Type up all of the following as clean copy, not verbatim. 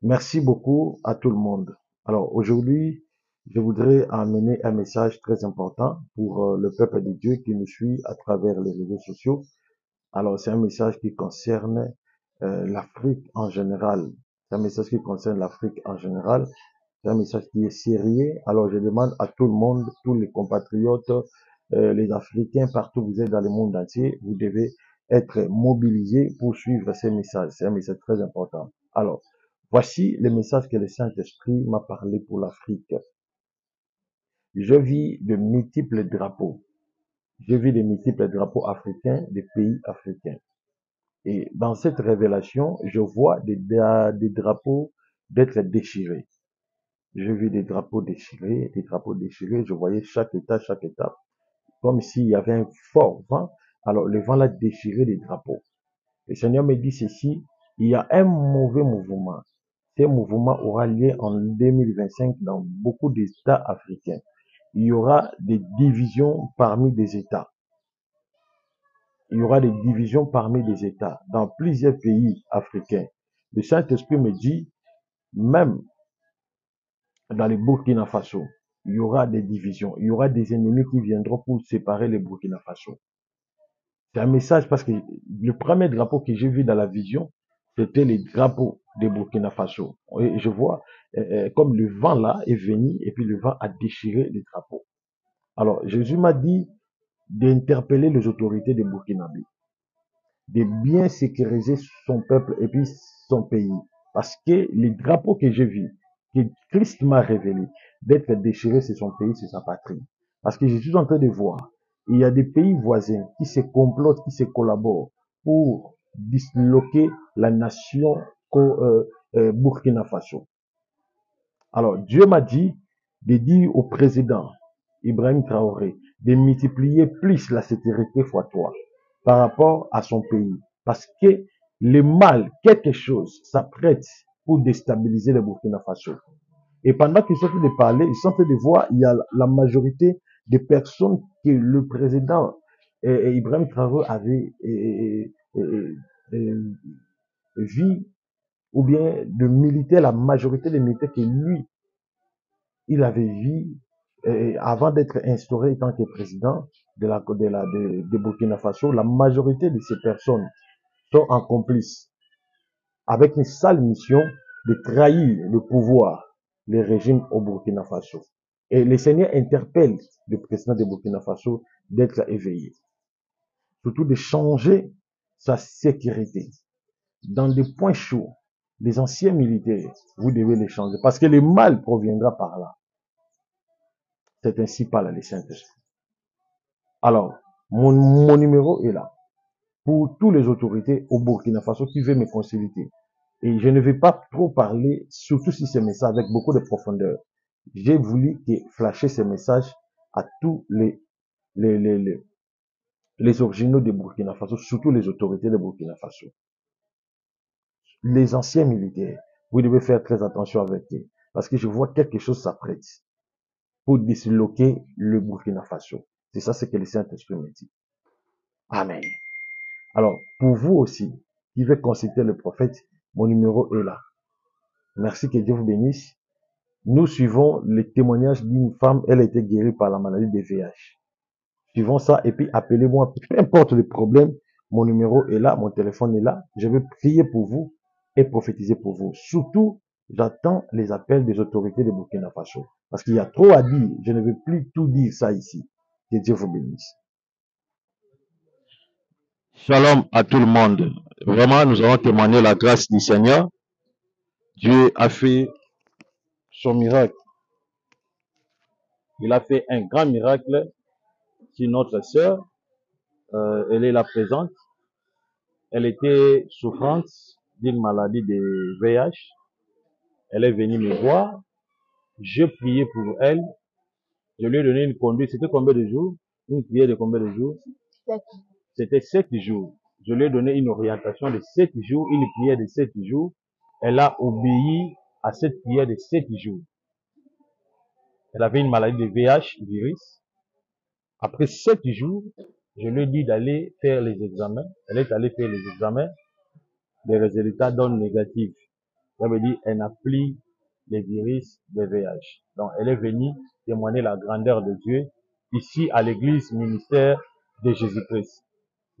Merci beaucoup à tout le monde. Alors aujourd'hui, je voudrais amener un message très important pour le peuple de Dieu qui nous suit à travers les réseaux sociaux. Alors c'est un message qui concerne l'Afrique en général. C'est un message qui concerne l'Afrique en général. C'est un message qui est sérieux. Alors je demande à tout le monde, tous les compatriotes, les Africains, partout où vous êtes dans le monde entier, vous devez être mobilisés pour suivre ces messages. C'est un message très important. Alors, voici le message que le Saint-Esprit m'a parlé pour l'Afrique. Je vis de multiples drapeaux. Je vis de multiples drapeaux africains, des pays africains. Et dans cette révélation, je vois des drapeaux d'être déchirés. Je vis des drapeaux déchirés, des drapeaux déchirés. Je voyais chaque étape, comme s'il y avait un fort vent. Alors, le vent l'a déchiré des drapeaux. Le Seigneur me dit ceci, il y a un mauvais mouvement. Ce mouvement aura lieu en 2025 dans beaucoup d'États africains. Il y aura des divisions parmi des États. Il y aura des divisions parmi des États dans plusieurs pays africains. Le Saint-Esprit me dit, même dans les Burkina Faso, il y aura des divisions. Il y aura des ennemis qui viendront pour séparer les Burkina Faso. C'est un message parce que le premier drapeau que j'ai vu dans la vision, c'était les drapeaux de Burkina Faso. Et je vois comme le vent là est venu et puis le vent a déchiré les drapeaux. Alors Jésus m'a dit d'interpeller les autorités de Burkinabé, de bien sécuriser son peuple et puis son pays. Parce que les drapeaux que j'ai vus, que Christ m'a révélé, d'être déchiré, c'est son pays, c'est sa patrie. Parce que je suis en train de voir, il y a des pays voisins qui se complotent, qui se collaborent pour disloquer la nation Burkina Faso. Alors, Dieu m'a dit de dire au président Ibrahim Traoré de multiplier plus la sécurité fois 3 par rapport à son pays. Parce que le mal, quelque chose, s'apprête pour déstabiliser le Burkina Faso. Et pendant qu'ils sont en train de parler, ils sont en train de voir, il y a la majorité des personnes que le président Ibrahim Traoré avait vu, ou bien de militaires, la majorité des militaires que lui, il avait vu avant d'être instauré en tant que président de Burkina Faso. La majorité de ces personnes sont en complice avec une sale mission de trahir le pouvoir, le régime au Burkina Faso. Et le Seigneur interpelle le président de Burkina Faso d'être éveillé, surtout de changer sa sécurité. Dans des points chauds, les anciens militaires, vous devez les changer parce que le mal proviendra par là. C'est ainsi par le Saint-Esprit. Alors, mon numéro est là pour toutes les autorités au Burkina Faso qui veulent me consulter. Et je ne vais pas trop parler, surtout si ce message avec beaucoup de profondeur. J'ai voulu flasher ce message à tous les originaux de Burkina Faso, surtout les autorités de Burkina Faso. Les anciens militaires, vous devez faire très attention avec eux, parce que je vois quelque chose s'apprête pour disloquer le Burkina Faso. C'est ça ce que le Saint-Esprit me dit. Amen. Alors, pour vous aussi, qui veut consulter le prophète, mon numéro est là. Merci, que Dieu vous bénisse. Nous suivons le témoignage d'une femme, elle a été guérie par la maladie de VIH. Suivons ça et puis appelez-moi, peu importe le problème, mon numéro est là, mon téléphone est là. Je vais prier pour vous et prophétiser pour vous. Surtout, j'attends les appels des autorités de Burkina Faso. Parce qu'il y a trop à dire. Je ne vais plus tout dire ça ici. Que Dieu vous bénisse. Shalom à tout le monde. Vraiment, nous avons témoigné la grâce du Seigneur. Dieu a fait son miracle. Il a fait un grand miracle sur notre sœur. elle est là présente. Elle était souffrante d'une maladie de VIH. Elle est venue me voir. J'ai prié pour elle. Je lui ai donné une conduite. C'était combien de jours? Une prière de combien de jours? 7. C'était 7 jours. Je lui ai donné une orientation de 7 jours, une prière de 7 jours. Elle a obéi à cette prière de 7 jours. Elle avait une maladie de VIH, virus. Après 7 jours, je lui ai dit d'aller faire les examens. Elle est allée faire les examens. Les résultats donnent négatifs. Ça veut dire qu'elle n'a plus les virus de VIH. Donc, elle est venue témoigner la grandeur de Dieu ici à l'église ministère de Jésus-Christ.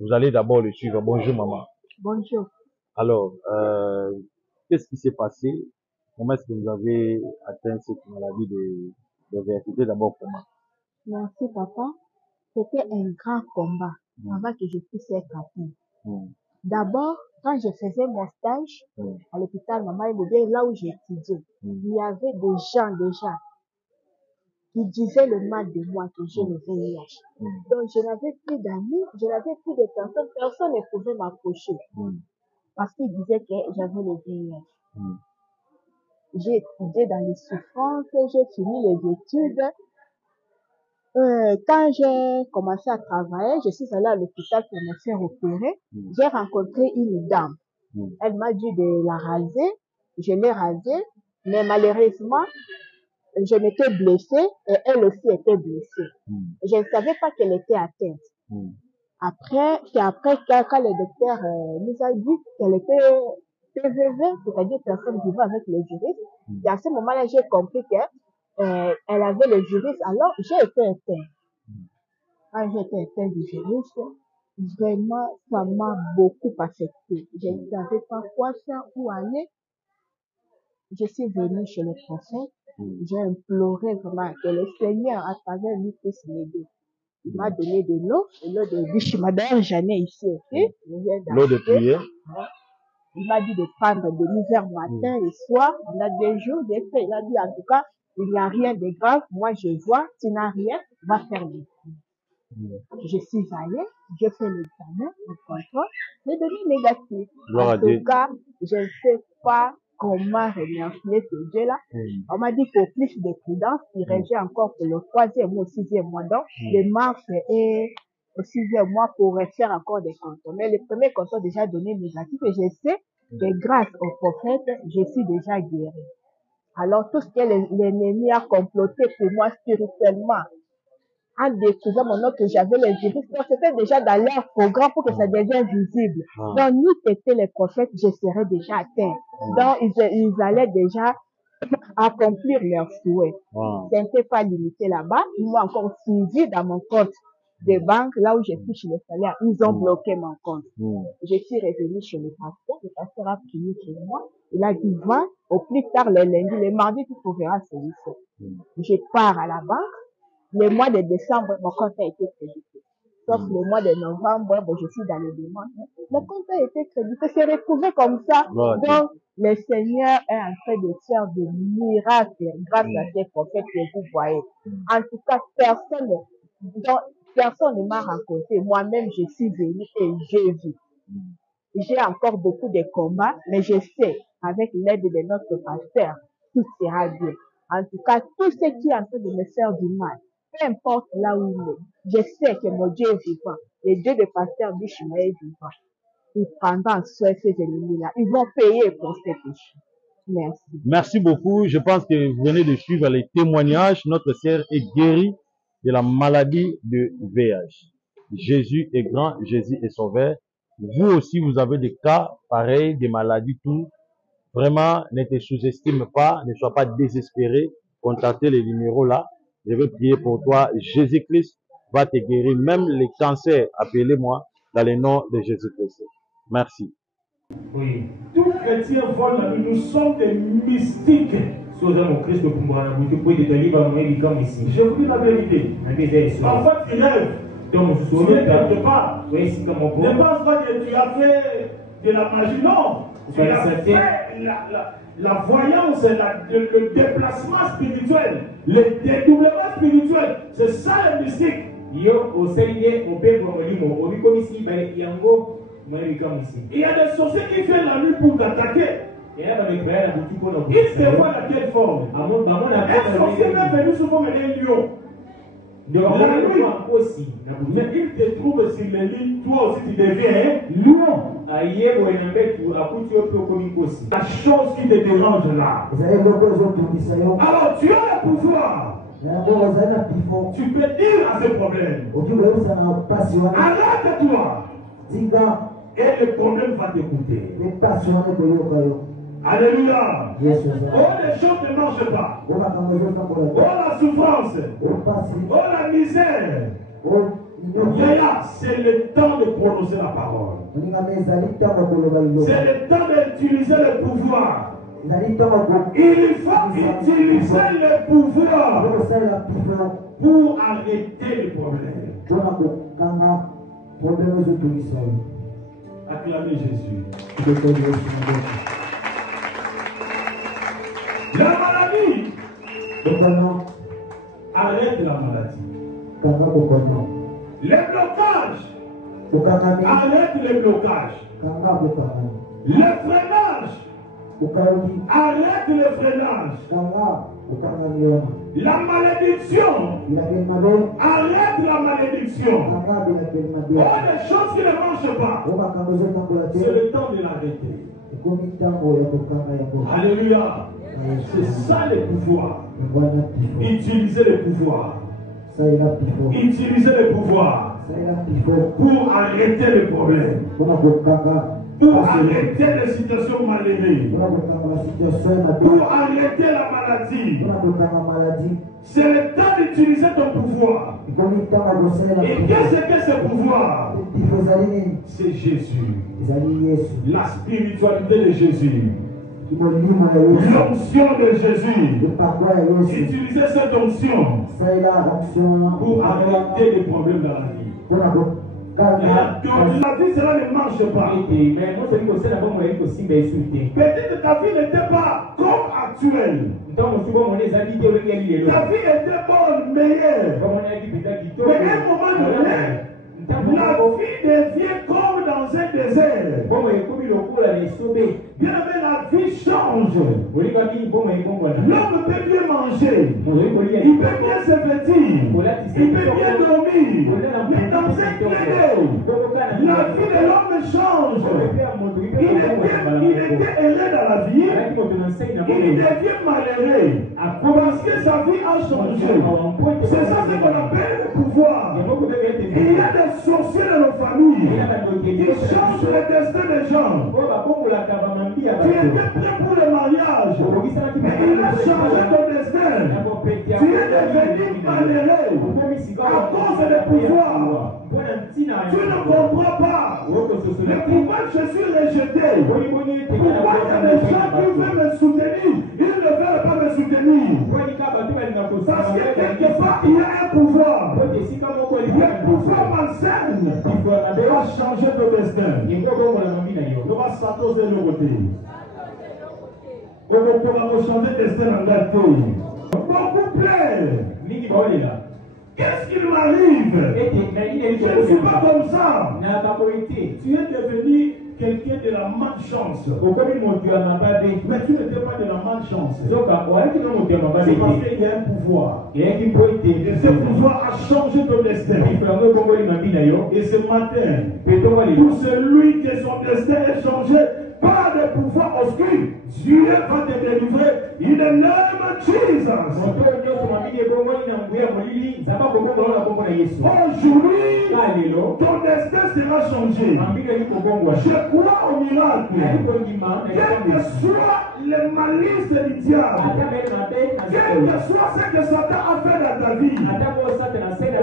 Vous allez d'abord le suivre. Bonjour, maman. Bonjour. Alors, qu'est-ce qui s'est passé? Comment est-ce que vous avez atteint cette maladie de VIH? D'abord, comment? Merci, papa. C'était un grand combat avant que je puisse être atteinte. D'abord, quand je faisais mon stage à l'hôpital Maman Bébé, là où j'étudiais, il y avait des gens déjà qui disaient le mal de moi, que j'ai le VIH. Donc, je n'avais plus d'amis, je n'avais plus de personnes, personne ne pouvait m'approcher parce qu'ils disaient que j'avais le VIH. J'ai étudié dans les souffrances, j'ai fini les études. Quand j'ai commencé à travailler, je suis allée à l'hôpital pour me faire opérer. J'ai rencontré une dame. Elle m'a dit de la raser. Je l'ai rasée, mais malheureusement, je m'étais blessée et elle aussi était blessée. Je ne savais pas qu'elle était atteinte. Après, c'est après quand le docteur nous a dit qu'elle était PVV, c'est-à-dire personne vivant avec le virus. Et à ce moment-là, j'ai compris que elle avait le virus, alors j'ai été atteinte. Quand j'ai été atteinte du virus, vraiment, ça m'a beaucoup affecté. Je ne savais pas quoi faire, où aller. Je suis venue chez le prophète. J'ai imploré vraiment que le Seigneur, à travers lui, puisse m'aider. Il m'a donné de l'eau de Bishima. D'ailleurs, j'en ai ici aussi. L'eau de prière. Il m'a dit de prendre de l'hiver matin et soir. On a 2 jours d'effet. Il a dit, en tout cas, il n'y a rien de grave. Moi, je vois. Tu n'as rien. Va faire le Je suis allée. J'ai fait l'examen, le contrôle. C'est devenu négatif. En tout cas, je ne sais pas comment remercier ce Dieu-là. On m'a dit pour plus de prudence, il restait encore pour le 3e ou 6e mois. Donc, le mars et au 6e mois pour faire encore des contrôles. Mais le premier contrôle déjà donné négatif et je sais que grâce au prophète, je suis déjà guéri. Alors, tout ce que l'ennemi a comploté pour moi spirituellement, en découvrant mon nom que j'avais les virus, c'était déjà dans leur programme pour que ça devienne visible. Donc, nous étaient les prophètes, je serais déjà atteint. Donc, ils allaient déjà accomplir leurs souhaits. Ça n'était pas limité là-bas. Ils m'ont encore suivi dans mon compte de banque, là où je touche les salaires. Ils ont bloqué mon compte. Je suis revenue chez le pasteur a prié pour moi. Il a dit, va, au plus tard, le lundi, le mardi, tu trouveras celui-ci. Je pars à la banque. Le mois de décembre, mon compte a été crédité. Sauf le mois de novembre, bon, je suis dans les demandes. Le compte a été crédité. C'est retrouvé comme ça. Donc, le Seigneur est en train de faire des miracles grâce à ces prophètes que vous voyez. En tout cas, personne ne m'a rencontré. Moi-même, je suis venue et j'ai vu. J'ai encore beaucoup de combats, mais je sais, avec l'aide de notre pasteur, tout sera bien. En tout cas, tout ce qui est en train de me faire du mal, peu importe là où il est, je sais que mon Dieu est vivant. Le Dieu de pasteur Bishima est vivant. Il prendra en soin ces ennemis-là. Ils vont payer pour ces péchés. Merci. Merci beaucoup. Je pense que vous venez de suivre les témoignages. Notre sœur est guérie de la maladie de VIH. Jésus est grand, Jésus est sauveur. Vous aussi, vous avez des cas pareils, des maladies, tout. Vraiment, ne te sous-estime pas, ne sois pas désespéré. Contactez les numéros là. Je vais prier pour toi. Jésus-Christ va te guérir. Même les cancers, appelez-moi dans le nom de Jésus-Christ. Merci. Oui. Tout chrétien vole la vie. Nous sommes des mystiques. Je vous dis la vérité. En fait, il rêve. Donc, tu ne quelque part. Ne pense pas que tu as fait de la magie. Non. Tu as fait la voyance, le déplacement spirituel, le dédoublement spirituel. C'est ça le mystique. Yo osenge opengwa molimo obikomisi yango marika musi. Il y a des sorciers qui font la nuit pour t'attaquer. Il se voit dans quelle forme. Un sorcier est venu souvent mener un lion. La nuit aussi. Mais il te trouve sur les lignes, toi aussi tu deviens lion. La chose qui te dérange là. Alors tu as le pouvoir. Tu peux dire à ce problème. Arrête-toi. Et le problème va t'écouter. Alléluia. Oh, les choses ne marchent pas. Oh, la souffrance. Oh, la misère. Yaya, c'est le temps de prononcer la parole. C'est le temps d'utiliser le pouvoir. Il faut utiliser le pouvoir pour arrêter le problème. Acclamez Jésus. La maladie. Arrête la maladie. Les blocages. Arrête les blocages. Le freinage. Arrête le freinage. La malédiction. Arrête la malédiction. Oh, les choses qui ne marchent pas. C'est le temps de l'arrêter. Alléluia. C'est ça le pouvoir. Utilisez le pouvoir. Utilisez le pouvoir pour arrêter le problème. Pour arrêter les situations malheureuses. Pour arrêter la maladie. C'est le temps d'utiliser ton pouvoir. Et qu'est-ce que ce pouvoir? C'est Jésus. La spiritualité de Jésus. L'onction de Jésus. Utilisez cette onction pour arrêter les problèmes dans la vie. La vie, cela ne marche pas. Peut-être que ta vie n'était pas comme actuelle. Ta vie était bonne, meilleure. Mais à un moment donné, la vie devient comme dans un désert. Bien aimé, la vie change. L'homme peut bien manger. Il peut bien se vêtir. Il peut bien dormir. Mais dans un clin d'œil, la vie de l'homme change. Il était heureux dans la vie. Il devient malheureux. Parce que sa vie a changé. C'est ça ce qu'on appelle le pouvoir. Il y a des sorciers dans nos familles qui changent le destin des gens. Tu étais prêt pour le mariage, mais il a changé ton destin. Tu es devenu malheureux à cause du pouvoir. Tu ne comprends pas. Mais pourquoi je suis rejeté? Pourquoi il y a des gens qui veulent me soutenir? Ils ne veulent pas me soutenir. Parce que quelque part, il y a un pouvoir. Le pouvoir malsain va changer ton destin. Nous allons s'attendre de l'autre côté. On va changer le destin en gâteau. Beaucoup plaît. Qu'est-ce qui m'arrive? Je ne suis pas comme ça. Tu es devenu quelqu'un de la malchance. Mais tu n'étais pas de la malchance. C'est parce qu'il y a un pouvoir. Et ce pouvoir a changé ton destin. Et ce matin, pour celui que son destin est changé par le pouvoir obscur, Dieu va te délivrer. In the name of Jesus. Aujourd'hui, ton destin sera changé. Je crois au miracle. Quel que soit le malice du diable, quel que soit ce que Satan a fait dans ta vie,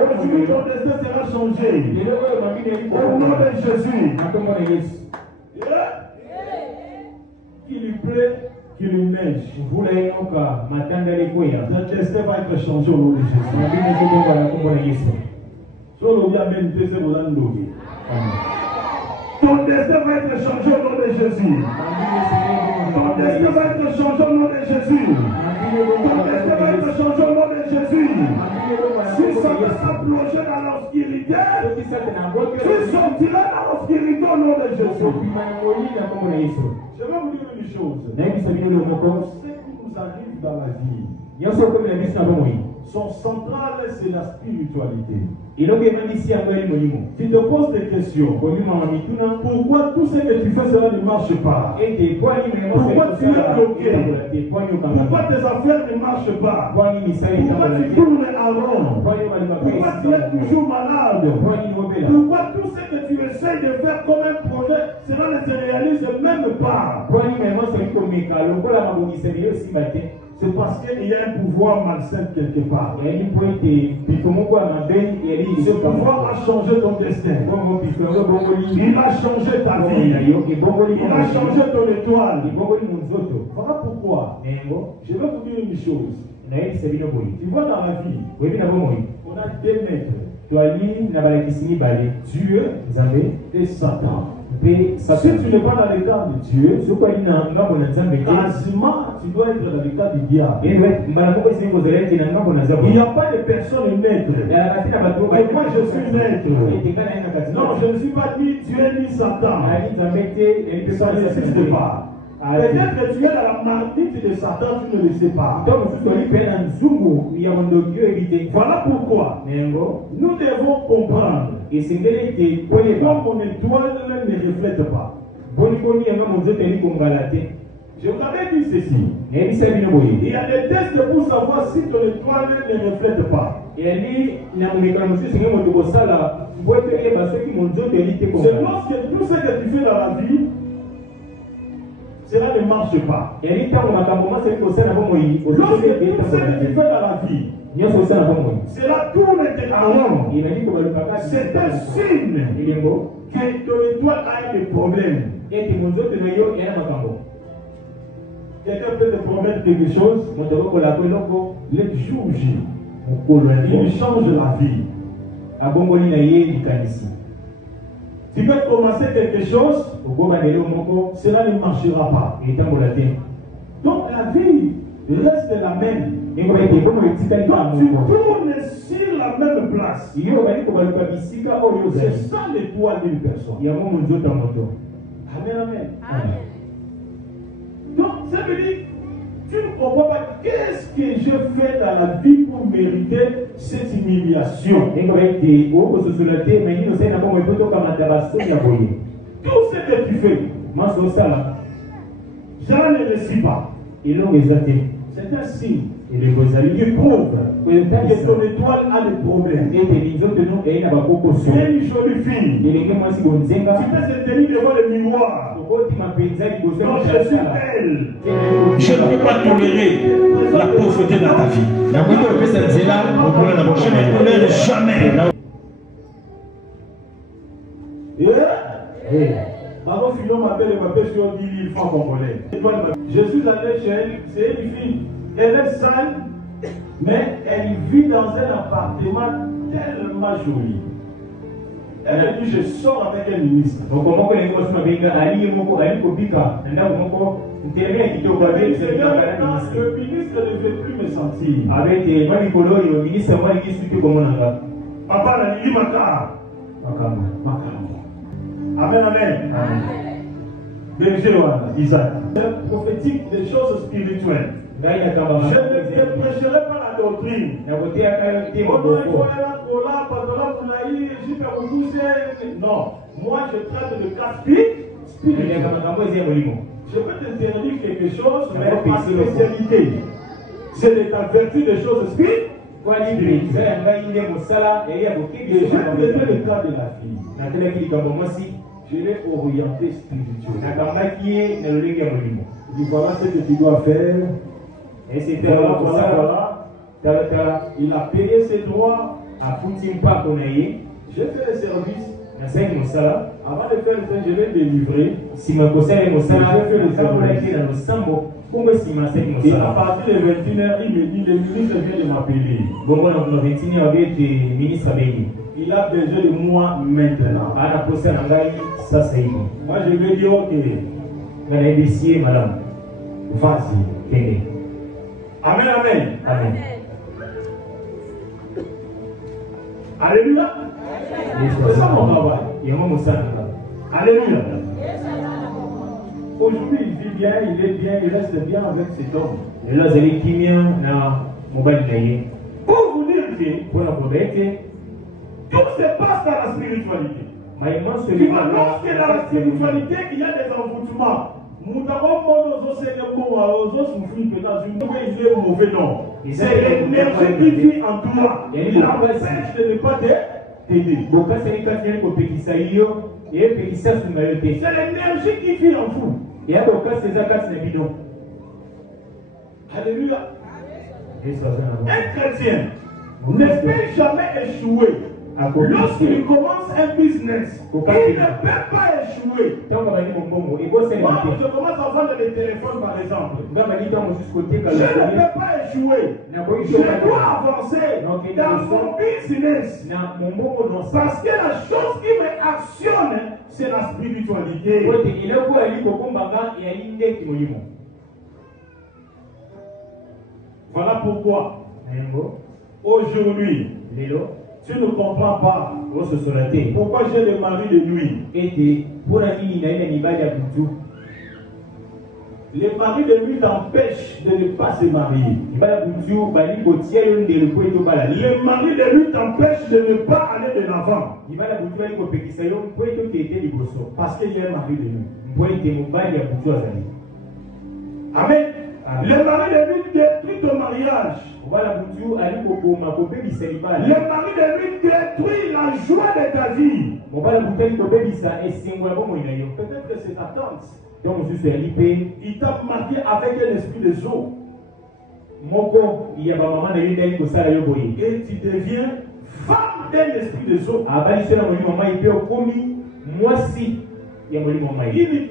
aujourd'hui ton destin sera changé. Au nom de Jésus. Qu'il lui plaît, qu'il lui neige. Ton destin va être changé au nom de Jésus. Ton destin va être changé au nom de Jésus. Ton destin va être changé au nom de Jésus. Ton destin va être changé au nom de Jésus. Si Satan t'a plongé dans l'obscurité, tu sortiras dans l'obscurité au nom de Jésus. Je vais vous dire une chose. Ce qui nous arrive dans la vie, son central, c'est la spiritualité. Tu te poses des questions. Pourquoi tout ce que tu fais, cela ne marche pas? Pourquoi tu es bloqué? Pourquoi tes affaires ne marchent pas? Pourquoi tu tournes en rond? Pourquoi tu es toujours malade? Pourquoi tout ce que tu essaies de faire comme un projet, cela ne se réalise même pas? C'est parce qu'il y a un pouvoir malsain quelque part. Ce pouvoir a changé ton destin. Il a changé ta vie. Il a changé ton étoile. Voilà pourquoi je vais vous dire une chose. Tu vois, dans la vie, on a deux maîtres. Dieu et Satan. Si tu n'es pas dans l'état de Dieu, quasiment tu dois être dans l'état du diable. Il n'y a pas de personne maître. Et moi je suis maître. Non, je ne suis pas ni Dieu ni Satan. Ça n'existe pas. Peut-être que tu es dans la maladie de Satan, tu ne le sais pas. Voilà pourquoi nous devons comprendre que mon étoile ne reflète pas. Je vous avais dit ceci. Il y a des tests pour savoir si ton étoile ne reflète pas. C'est lorsque tout ce que tu fais dans la vie, cela ne marche pas. Lorsque tout ce que tu fais dans la vie, cela tourne en rond. C'est un signe que ton étoile a des problèmes. Quelqu'un peut te promettre quelque chose, le jour J, il change la vie. Tu peux commencer quelque chose, cela ne marchera pas. Donc la vie reste la même. Donc tu tournes sur la même place. C'est ça l'étoile d'une personne. Amen, amen. Donc ça veut dire, tu ne comprends pas qu'est-ce que je fais dans la vie pour mériter cette humiliation. Tout ce que tu fais, ça ne réussit pas. C'est un signe. Il prouve que ton étoile a des problèmes. C'est une jolie fille. Tu peux se tenir devant le miroir. Non, je suis belle. Je ne peux pas tolérer la pauvreté dans ta vie. Je ne tolère jamais. Maman Filon m'appelle et m'appelle sur 10 000 francs congolais. Je suis allé chez elle, c'est une fille. Elle est sale, mais elle vit dans un appartement tellement joli. Elle a dit, je sors avec un ministre. Donc, comment que les gosses m'avaient dit, le ministre ne veut plus me sentir. Avec les le ministre, papa l'a dit, Maka. Amen, amen. Berger Isaac. C'est prophétique des choses spirituelles. Je ne prêcherai pas la doctrine. Non, moi je traite de cas spirituel. Je peux t'interdire quelque chose, mais ma spécialité, c'est de t'avertir des choses spirituelles. Et j'ai traité le cas de la fille. Je l'ai orienté spirituellement. Il dit voilà ce que tu dois faire. Et c'était voilà. Il a payé ses droits. J'ai fait le service. Avant de faire ça, je l'ai délivré. J'ai fait le service. Et à partir de 21h, il me dit le ministre vient de m'appeler. Il a besoin de moi maintenant. Moi je lui ai dit ok. Vas-y. Amen, amen. Alléluia. C'est ça mon travail. Alléluia. Aujourd'hui, il vit bien, il est bien, il reste bien avec cet homme. Pour vous dire que tout se passe dans la spiritualité. Tu vois, lorsque dans la spiritualité, il y a des envoûtements. Il est mauvais, non. C'est l'énergie qui vit en toi. Il empêche de ne pas t'aider. C'est l'énergie qui vit en vous. Alléluia. Un chrétien ne peut jamais échouer. Lorsqu'il commence un business, il ne peut pas échouer. Moi, je commence à vendre des téléphones, par exemple. Je ne peux pas échouer. Je dois avancer dans mon business. Parce que la chose qui me actionne, c'est la spiritualité. Voilà pourquoi, aujourd'hui, tu ne comprends pas pourquoi j'ai des maris de nuit. Les maris de nuit t'empêchent de ne pas se marier. Les maris de nuit t'empêchent de ne pas aller de l'avant. Parce qu'il y a un mari de nuit. Amen. Les maris de nuit détruisent ton mariage. Les maris de nuit détruisent la joie de ta vie. Peut-être que c'est ta tante. Il t'a marié avec un esprit de zo. Et tu deviens femme d'un esprit de zo. Une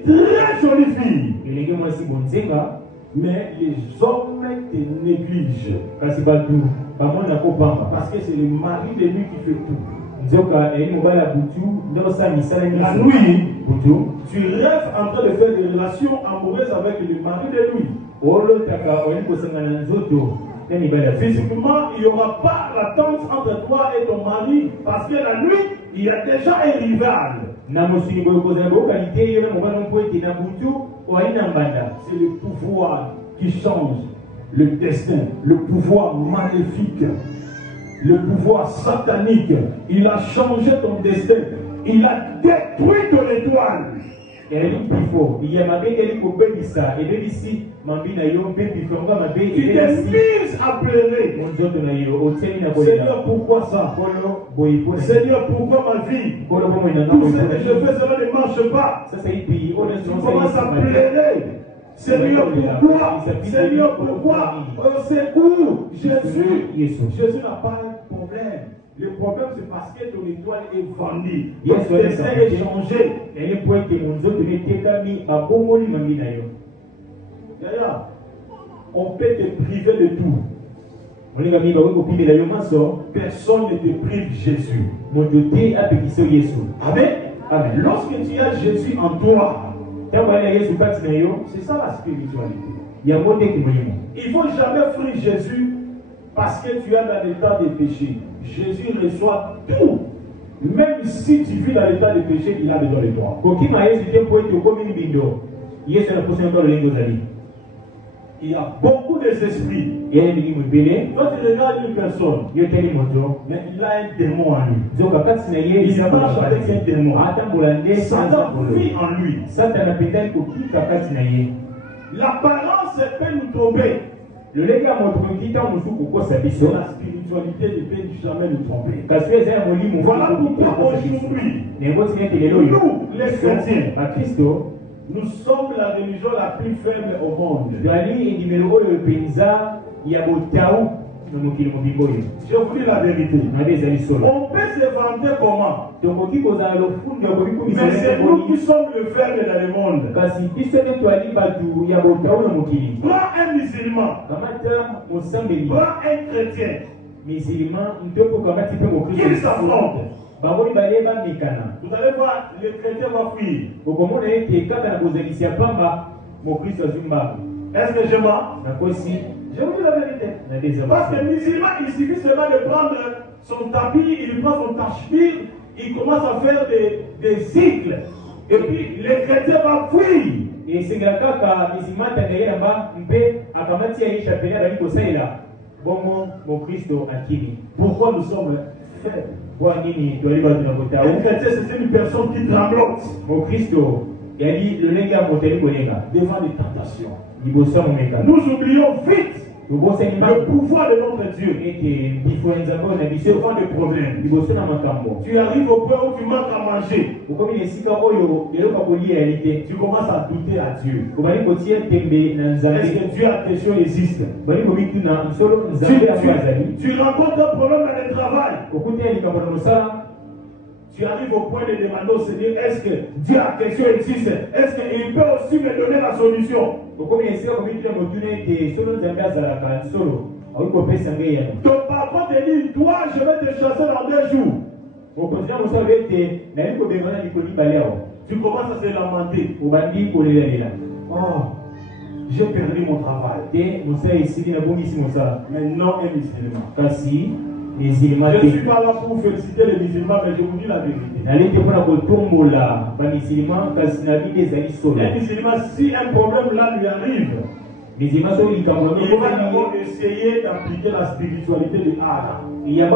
très jolie fille. Mais les hommes te négligent. Parce que c'est le mari de nuit qui fait tout. La nuit, tu rêves en train de faire des relations amoureuses avec le mari de nuit. Physiquement, il n'y aura pas l'attente entre toi et ton mari. Parce que la nuit, il y a déjà un rival. C'est le pouvoir qui change le destin, le pouvoir maléfique, le pouvoir satanique. Il a changé ton destin, il a détruit ton étoile. Il te mise à pleurer. Seigneur, pourquoi ça? Seigneur, pourquoi ma vie? Tout ce que je fais, cela ne marche pas. Tu commences à pleurer. Seigneur, pourquoi? Seigneur, pourquoi? Au secours, Jésus n'a pas un problème. Le problème, c'est parce que ton étoile est vendue. Ton destin est changé. D'ailleurs, on peut te priver de tout. Personne ne te prive Jésus. Amen. Amen. Lorsque tu as Jésus en toi, c'est ça la spiritualité. Il ne faut jamais fuir Jésus parce que tu es dans l'état de péché. Jésus reçoit tout. Même si tu vis dans l'état de péché, il a besoin de toi. Il y a beaucoup d'esprits. Toi, tu regardes une personne, mais il a un démon en lui. Il marche avec un démon. Satan vit en lui. L'apparence peut nous tromper. La spiritualité ne peut jamais nous tromper. Voilà pourquoi aujourd'hui, nous, les chrétiens, nous sommes la religion la plus faible au monde. Je vous dis la vérité. On peut se vanter comment? Mais c'est nous qui sommes le faible dans le monde. Prends un musulman. Prends un chrétien. Ils s'affrontent. Vous allez voir, le chrétien va fuir. Est-ce que je mens? Je vous dis la vérité. Parce que le musulman, il suffit seulement de prendre son tapis, il prend son tachemire, il commence à faire des cycles. Et puis les chrétiens vont fuir. Et c'est là que musulman tangayé là-bas, mpe akamati ya chapelet bali kosaila. Bongo mon Christo akini. Pourquoi nous sommes faibles? Un chrétien, c'est une personne qui tremblote. Mon Christo, il a dit le lenga moteli konenga devant les tentations. Nous oublions vite le pouvoir de notre Dieu devant les problèmes. Tu arrives au point où tu manques à manger. Tu commences à douter à Dieu. Est-ce que Dieu a question existe? Tu rencontres un problème dans le travail. Tu arrives au point de demander au Seigneur, est-ce que Dieu a question existe? Est-ce qu'il peut aussi me donner la solution? Ton patron te dit, toi, je vais te chasser dans 2 jours. Tu commences à se lamenter. Oh, j'ai perdu mon travail. Mais non, un musulman. Je ne suis pas là pour féliciter les musulmans, mais je vous dis la vérité. Les musulmans, si un problème là lui arrive, il va d'abord essayer d'appliquer la spiritualité de Allah. Mais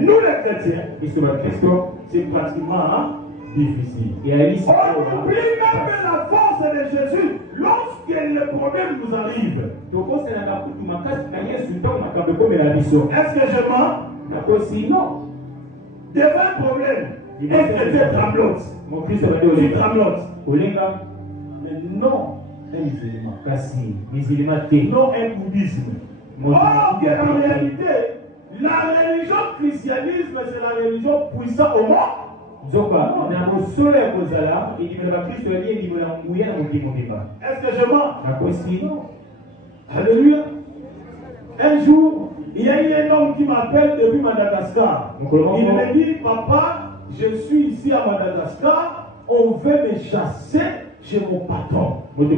nous les chrétiens, c'est pratiquement difficile. On oublie même la force de Jésus lorsque le problème nous arrive. Est-ce que je mens? Non. Devant un problème, est-ce que tu tremblotes? Tu tremblotes. Mais non, un musulman. Non, un bouddhisme. Or, en réalité, la religion christianisme, c'est la religion puissante au monde. Est-ce que je mens? Alléluia. Un jour, il y a eu un homme qui m'appelle depuis Madagascar. Il me dit, papa, je suis ici à Madagascar, on veut me chasser chez mon patron. Ils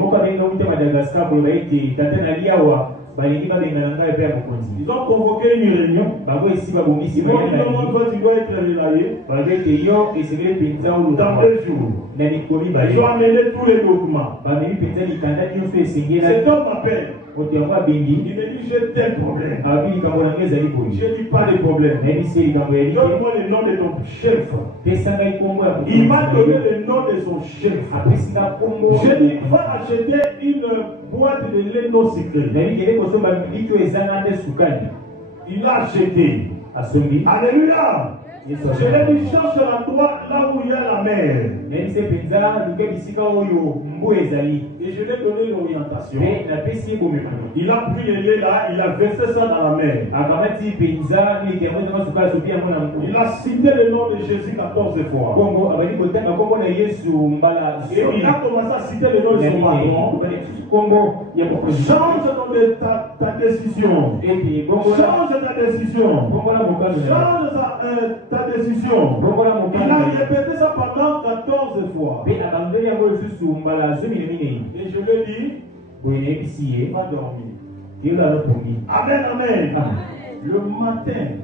ont convoqué une réunion. Ils m'ont dit, toi, tu dois être relayé dans 2 jours. Ils ont amené tous les documents. Cet homme m'appelle. Il me dit, j'ai tel problème. Je dis pas de problème. Donne-moi le nom de ton chef. Il m'a donné le nom de son chef. Je dis, va acheter une boîte de lait non sucré. Il a acheté. Alléluia. Je l'ai dit, cherche la toi là où il y a la mer. Et je lui ai donné l'orientation. Il a pris le lait là, il a versé ça dans la mer. Il a cité le nom de Jésus 14 fois. Et il a commencé à citer le nom de son patron. Change ta décision. Change ta décision. Change ta décision. Il a répété ça pendant 14 fois. Et je lui ai dit, va dormir. Amen, amen. Le matin,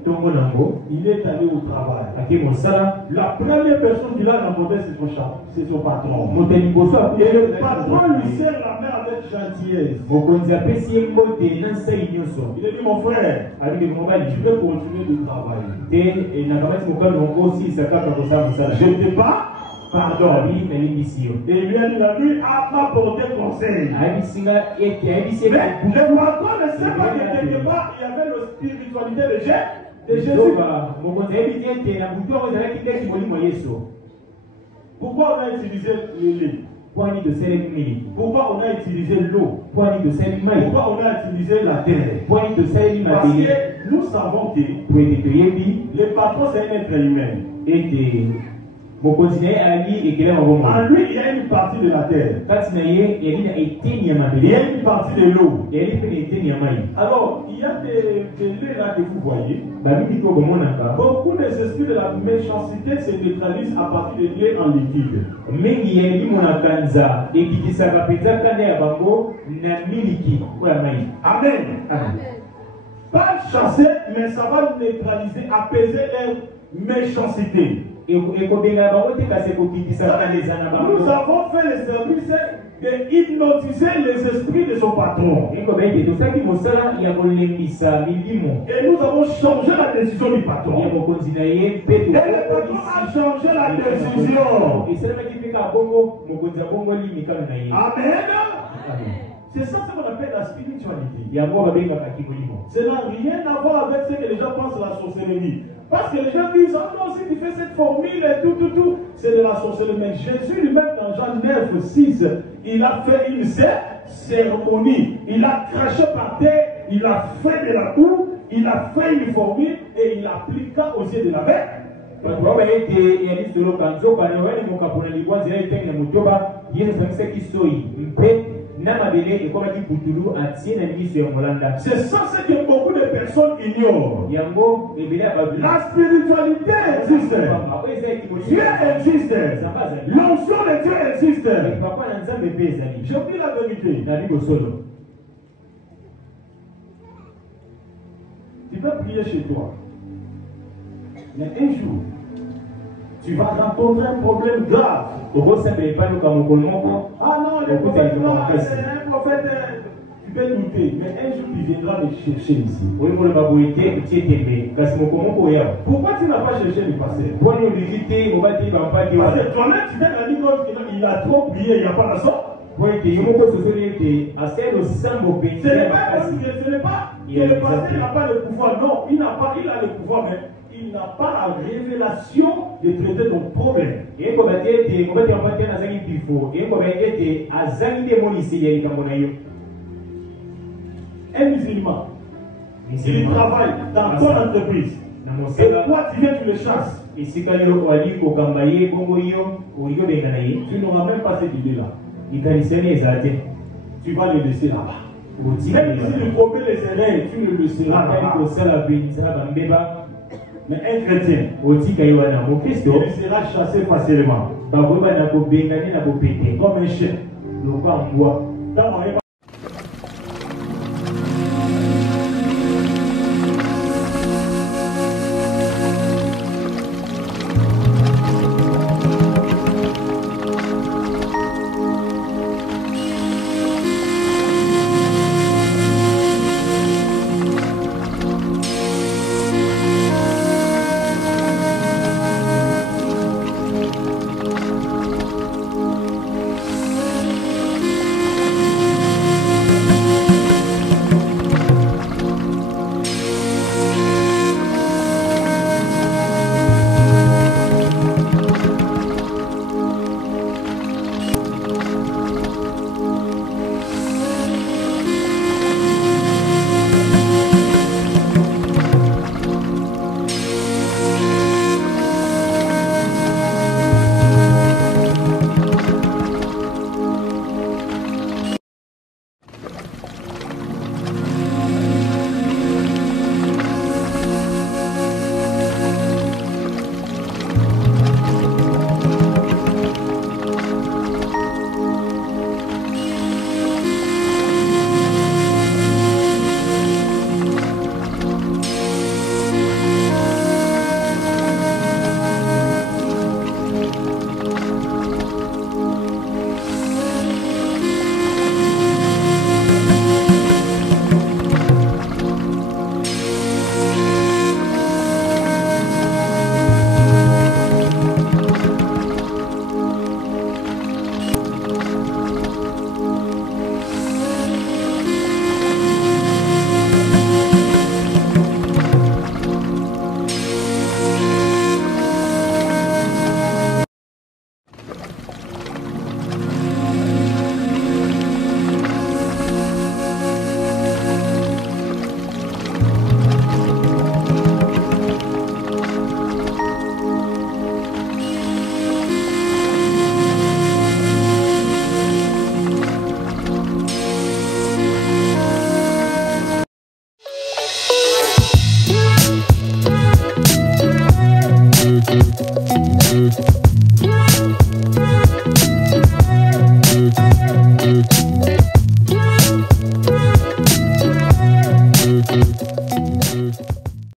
il est allé au travail. La première personne qui l'a rencontré, c'est son patron. Et le patron lui serre la main avec gentillesse. Il a dit, mon frère, tu peux continuer de travailler. Je ne t'ai pas pardon. Et il lui a dit, la nuit a apporté conseil. Mais le patron ne sait pas que quelque part, il y avait la spiritualité de Jésus. Pourquoi on a utilisé le lait? Pourquoi on a utilisé l'eau? Pourquoi on a utilisé la terre? Parce que nous savons que le patron c'est un être humain. En lui, il y a une partie de la terre. Il y a une partie de l'eau. Alors, il y a des laits là que vous voyez. Beaucoup des esprits de la méchanceté se neutralisent à partir des laits en liquide. Amen. pas chasser, mais ça va neutraliser, apaiser leur méchanceté. Nous avons fait le service de hypnotiser les esprits de son patron. Et nous avons changé la décision du patron. Et le patron a changé la décision. Amen. C'est ça ce qu'on appelle la spiritualité. Ça n'a rien à voir avec ce que les gens pensent de la sorcellerie. Parce que les gens disent, oh non, si tu fais cette formule et tout, c'est de la sorcellerie. Mais Jésus lui-même dans Jean 9, 6, il a fait une cérémonie. Il a craché par terre, il a fait de la boue, il a fait une formule et il l'appliqua aux yeux de la bête. C'est ça ce que beaucoup de personnes ignorent. La spiritualité existe. Dieu existe. L'onction de Dieu existe. Je dis la vérité. Tu peux prier chez toi. Mais un jour, tu vas rencontrer un problème grave. Ah non, le prophète, non, un prophète, tu peux douter, mais un jour tu viendras me chercher ici. Pourquoi tu n'as pas cherché le pasteur? Parce que toi-même, tu t'es rendu compte qu'il a trop prié, il n'y a pas la sorte. Ce n'est pas que le pasteur n'a pas le pouvoir, non, il a le pouvoir, mais il n'a pas la révélation de traiter ton problème. Un musulman, il travaille dans ton entreprise. Et toi, tu viens, tu le chasses. Tu n'auras même pas cette idée-là. Tu vas le laisser là-bas. Même si tu commets les erreurs, tu le laisseras là-bas. Mais un chrétien, il sera chassé facilement. Comme un chien.